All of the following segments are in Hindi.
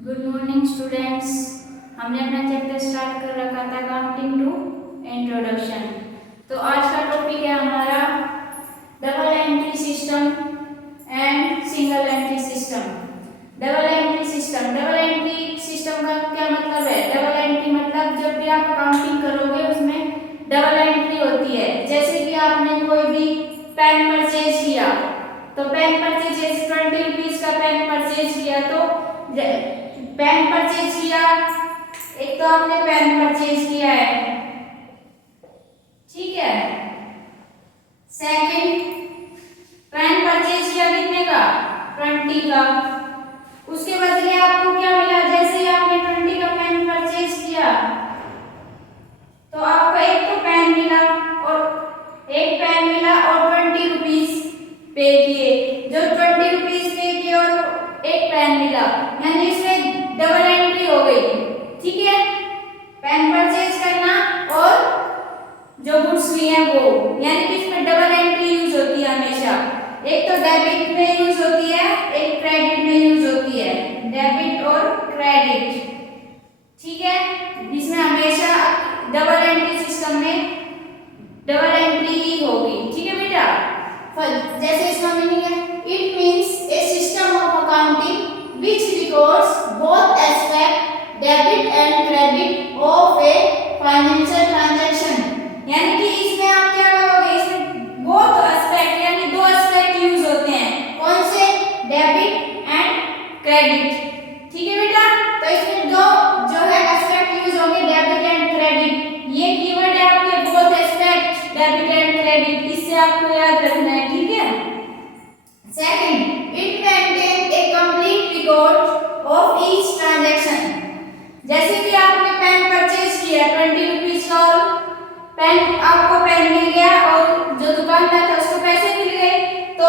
Good morning students. हमने अपना चैप्टर स्टार्ट कर रखा था काउंटिंग टू इंट्रोडक्शन। तो आज का टॉपिक है हमारा double entry system and single entry system. Double entry system का क्या मतलब है? डबल एंट्री मतलब जब भी आप काउंटिंग करोगे उसमें डबल एंट्री होती है। जैसे कि आपने कोई भी पेन परचेज किया तो पेन परचेज 20 रुपीज का पेन परचेज किया तो पेन परचेज किया, एक तो आपने पेन परचेज किया है, ठीक है। सेकंड, पेन परचेज किया कितने का? 20 का। उसके बदले आपको क्या मिला? जैसे ही आपने 20 का पेन परचेज किया तो आपको एक तो पेन मिला और 20 रुपीज पे किए। जो 20 रुपीज पे किए और एक पेन मिला, यानी इसमें डबल एंट्री हो गई, ठीक है। पेन परचेज करना और जो गुड्स लिए हैं वो, यानी कि इसमें डबल एंट्री यूज होती है हमेशा। एक तो डेबिट में यूज होती है, एक क्रेडिट में यूज होती है। डेबिट और क्रेडिट, ठीक है। इसमें हमेशा डबल एंट्री सिस्टम में डबल एंट्री ही होगी, ठीक है बेटा। जैसे इसका मीनिंग है, it means A system of accounting which records both aspect debit and credit of a financial transaction। यानी कि इसमें आप क्या करोगे? इसमें both aspect यानी दो एस्पेक्ट यूज होते हैं। कौन से? डेबिट एंड क्रेडिट, ठीक है बेटा। तो इसमें दो जो है एस्पेक्ट यूज होंगे, डेबिट एंड क्रेडिट। ये कीवर्ड है आपके both aspect debit and credit, इससे आपको याद रखना है, ठीक है। Second, it maintains a complete record of each transaction। जैसे कि आपने पेन परचेज किया 20 रुपीज का और आपको पेन मिल गया और जो दुकानदार था उसको पैसे मिल गए, तो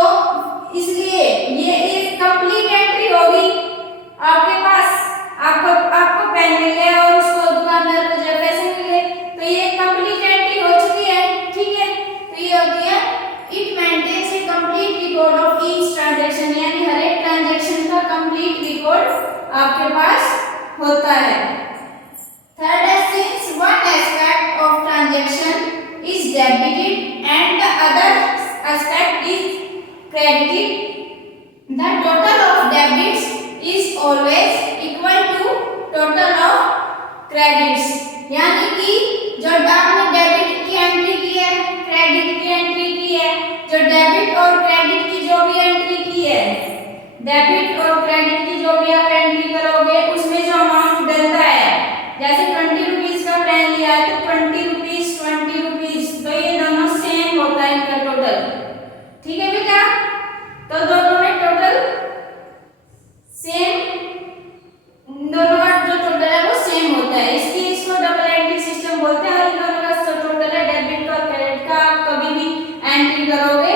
इसलिए ये एक कंप्लीट एंट्री होगी आपके पास। आपको पेन मिल गया और उसको दुकानदार को जो पैसे मिल गए, तो ये कंप्लीट एंट्री हो चुकी है, ठीक है। तो ये होती है it maintains a complete record of each transaction, यानी हर एक ट्रांजैक्शन का कंप्लीट रिकॉर्ड आपके पास होता है। थर्ड है, since one aspect of transaction is debited and the other aspect is credited, the total of debits is always equal to total of credits. यानी कि जो आपने डेबिट की एंट्री की है, क्रेडिट की एंट्री की है, जो डेबिट और क्रेडिट की जो भी एंट्री की है, डेबिट और क्रेडिट की जो भी आप एंट्री करोगे उसमें जो अमाउंट डलता है, जैसे 20 रुपीज का पेन लिया है तो 20 रुपीज, तो ये दोनों सेम होता है इनका टोटल, ठीक है बेटा। तो दोनों में टोटल सेम, दोनों का जो टोटल है वो सेम होता है, इसलिए इसको डबल एंट्री सिस्टम बोलते हैं। और इन दोनों का जो टोटल है डेबिट और क्रेडिट का, आप कभी भी एंट्री करोगे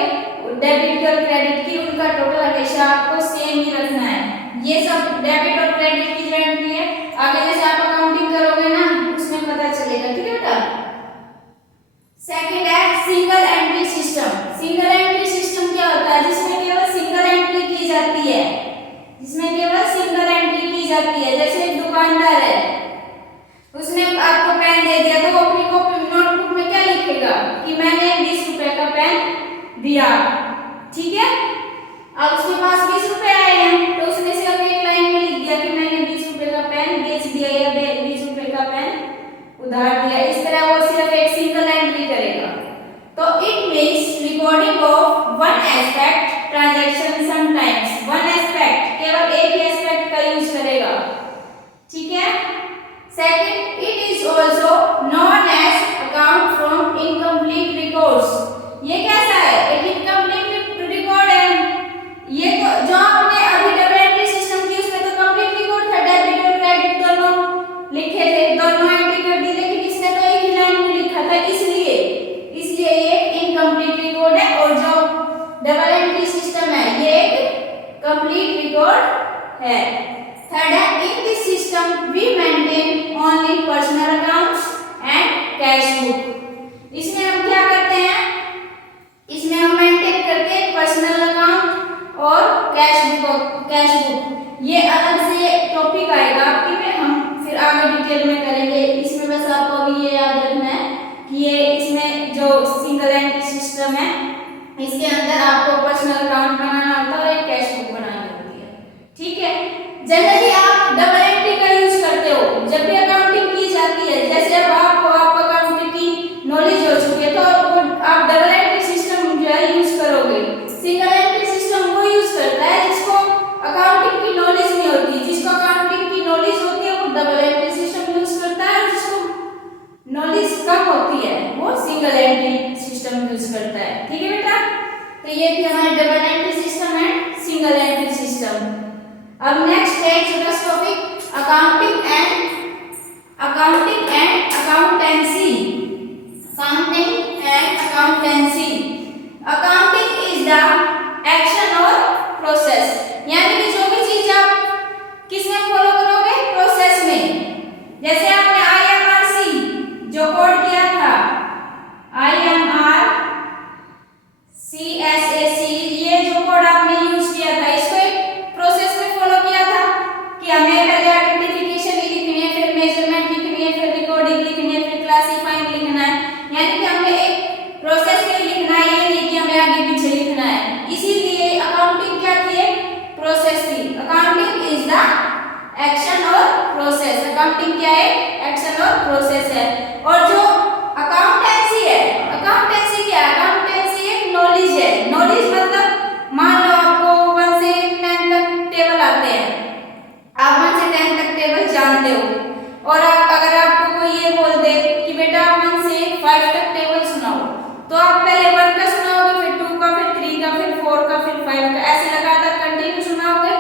डेबिट और क्रेडिट की, उनका टोटल हमेशा आपको सेम ही रखना है। ये सब डेबिट और क्रेडिट की जो एंट्री है आगे जैसे आप अकाउंटिंग करोगे ना उसमें पता चलेगा, ठीक है बेटा। सेकंड है single entry system. Single entry system क्या होता है? जिसमें केवल सिंगल एंट्री की जाती है, जैसे एक दुकानदार है, उसने आपको पेन दे दिया तो वो अपनी नोटबुक में क्या लिखेगा कि मैंने 20 रुपए का पेन दिया, ठीक है। अब उसके पास 20 रुपए आए हैं तो उसने सिर्फ एक लाइन में लिख दिया कि मैंने 20 रुपए का पेन बेच दिया या 20 रुपए का पेन उधार दिया। इस तरह वो सिर्फ एक सिंगल एंट्री करेगा। तो it means recording of one aspect transaction, sometimes one aspect, केवल एक ही एस्पेक्ट का यूज करेगा, ठीक है। Second, it is also known as account from incomplete records. ये कैसा है? एक इनकम्प्लीट रिकॉर्ड है। ये तो जो हमने अभी डबल एंट्री सिस्टम की उसमें तो कंप्लीट रिकॉर्ड था, डेबिट और क्रेडिट दोनों लिखे थे, दोनों एंट्री कर दी, लेकिन इसने तो एक ही लाइन में लिखा था, इसलिए ये इनकम्प्लीट रिकॉर्ड है। और जो डबल एंट्री सिस्टम है ये एक कंप्लीट रिकॉर्ड है। थर्ड है, in this system we maintain only personal accounts and cash book. इसमें हम क्या करते हैं? इसमें हम मेंटेन करते हैं पर्सनल अकाउंट और कैश बुक। ये अलग से टॉपिक आएगा आपके में, हम फिर आगे डिटेल में करेंगे। इसमें बस आपको अभी ये याद रखना है कि ये इसमें जो सिंगल एंट्री सिस्टम है, इसके अंदर आपको पर्सनल अकाउंट बनाना होता है और एक कैश बुक बनानी होती है, ठीक है। जनरली आप डबल एंट्री का यूज करते हो जब भी अकाउंटिंग की जाती है। जैसे अब आपको आप अकाउंटिंग की नॉलेज हो चुकी है तो आप डबल एंट्री सिस्टम जो है यूज करोगे। सिंगल एंट्री सिस्टम वो यूज करता है जिसको अकाउंटिंग की नॉलेज नहीं होती। जिसको अकाउंटिंग की नॉलेज होती है वो डबल एंट्री सिस्टम यूज करता है, और जिसको नॉलेज कम होती है वो सिंगल एंट्री सिस्टम यूज करता है, ठीक है बेटा। तो ये थी हमारी double entry system and single entry system. अब नेक्स्ट है छोटा topic accounting and accountancy. Accounting is the action और प्रोसेस, यानी कि जो भी चीज आप किसमें फॉलो करोगे, प्रोसेस में। जैसे आपने IMRC जो कोड किया था, IMR CSAC, ये जो कोड आपने यूज किया था, इसको एक प्रोसेस में फॉलो किया था कि हमें पहले आइडेंटिफिकेशन लिखनी है, फिर मेजरमेंट लिखनी है, फिर रिकॉर्डिंग लिखनी है, फिर क्लासिफाइंग लिखना है। यानी कि हमें एक प्रोसेस में लिखना है, ये नहीं कि हमें आगे पीछे लिखना है। इसीलिए अकाउंटिंग क्या थी, एक प्रोसेस थी। अकाउंटिंग इज द एक्शन और प्रोसेस। अकाउंटिंग क्या है, एक्शन और प्रोसेस है। और जो अकाउंटेंसी है, अकाउंटेंसी क्या है, अकाउंटेंसी एक नॉलेज है। नॉलेज मतलब मान लो आपको 1 से 10 तक टेबल आते हैं, आप 1 से 10 तक टेबल जानते हो, और अगर आपको कोई ये बोल दे कि बेटा आप 1 से 5 तक टेबल सुनाओ, तो आप पहले 1 का सुनाओगे, फिर 2 का, फिर 3 का, फिर 4 का, फिर 5 का, ऐसे लगातार कंटिन्यू सुनाओगे।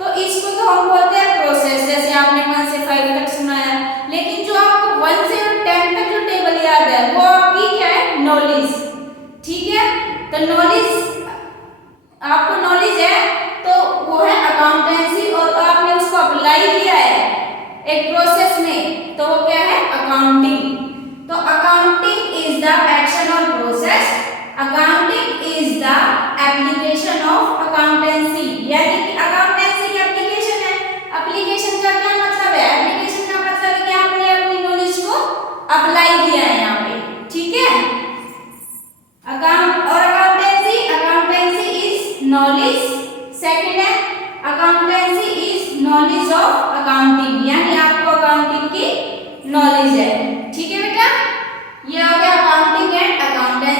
तो इसको तो हम बोलते हैं प्रोसेस। जैसे आपने 1 से 5 तक सुनाया, लेकिन जो आपको 1 से 10 तक जो टेबल याद है वो आपकी क्या है, नॉलेज, ठीक है। तो नॉलेज, आपको नॉलेज है तो वो है अकाउंटेंसी, और आपने उसको अप्लाई किया है एक प्रोसेस में, तो वो क्या है, अकाउंटिंग। तो अकाउंटिंग इज द एक्शन और process, accounting is the application of accountancy. यानी कि अकाउंटेंसी की एप्लीकेशन है। एप्लीकेशन का क्या मतलब है, एप्लीकेशन का मतलब है कि आपने अपनी नॉलेज को अप्लाई किया है यहाँ पे, ठीक है। Accountancy is knowledge. सेकंड है accountancy is knowledge of accounting, यानी आपको अकाउंटिंग की नॉलेज है, ठीक है बेटा। ये हो गया अकाउंटिंग एंड अकाउंटेंसी।